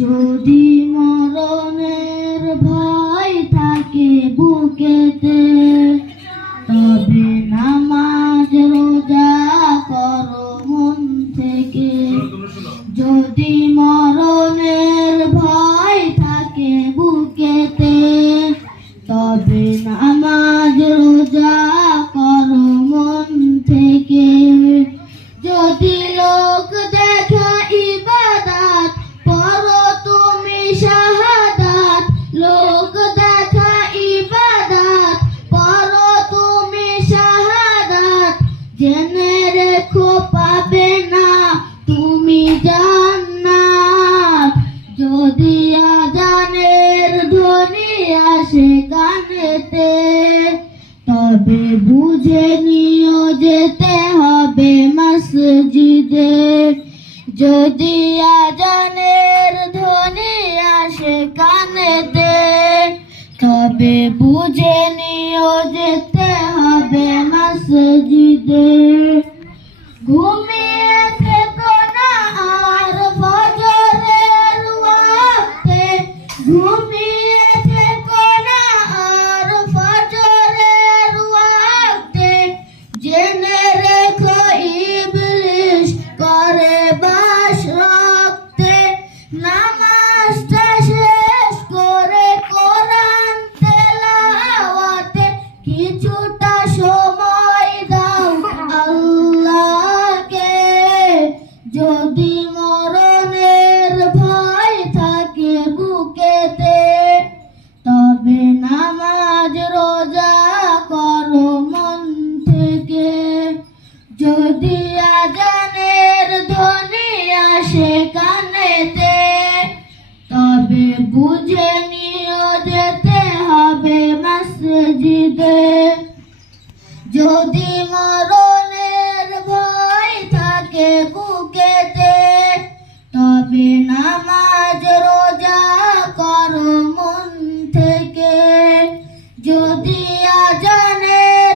যদি মরণের ভয় থাকে বুকেতে, তবে নামাজ রোজা করো মন থেকে। যদি মরণের ভয় থাকে বুকেতে, তবে নামাজ রোজা করো মন থেকে। যদি লোক দেখা ইবাদত পড়ো তুমি শাহাদাত, লোক দেখা ইবাদত পড়ো তুমি শাহাদাত, জেনে রেখো পাবে না তুমি জান্নাত। যদি আজানের ধ্বনি আসে কানেতে, তবে বুঝে নিও যেতে হবে মসজিদে। যদি আজানের ধ্বনি আসে কানেতে, তবে বুঝে নিও যেতে হবে মসজিদে। ঘুমিয়ে থেকো না আর ফজরের ওয়াক্তে, ঘুমিয়ে থেকো না আর ফজরের ওয়াক্তে, জেনে রেখো ইবলিস করে বাস রক্তে। নামাজটা শেষ করে কোরআন তেলাওয়াতে কিছুটা সময় দাও আল্লাহকে। যদি মরণের ভয় থাকে বুকেতে, তবে নামাজ রোজা করো মন থেকে। যদি আজানের ধ্বনি আসে কানেতে, তবে বুঝে নিও যেতে হবে মসজিদে। যদি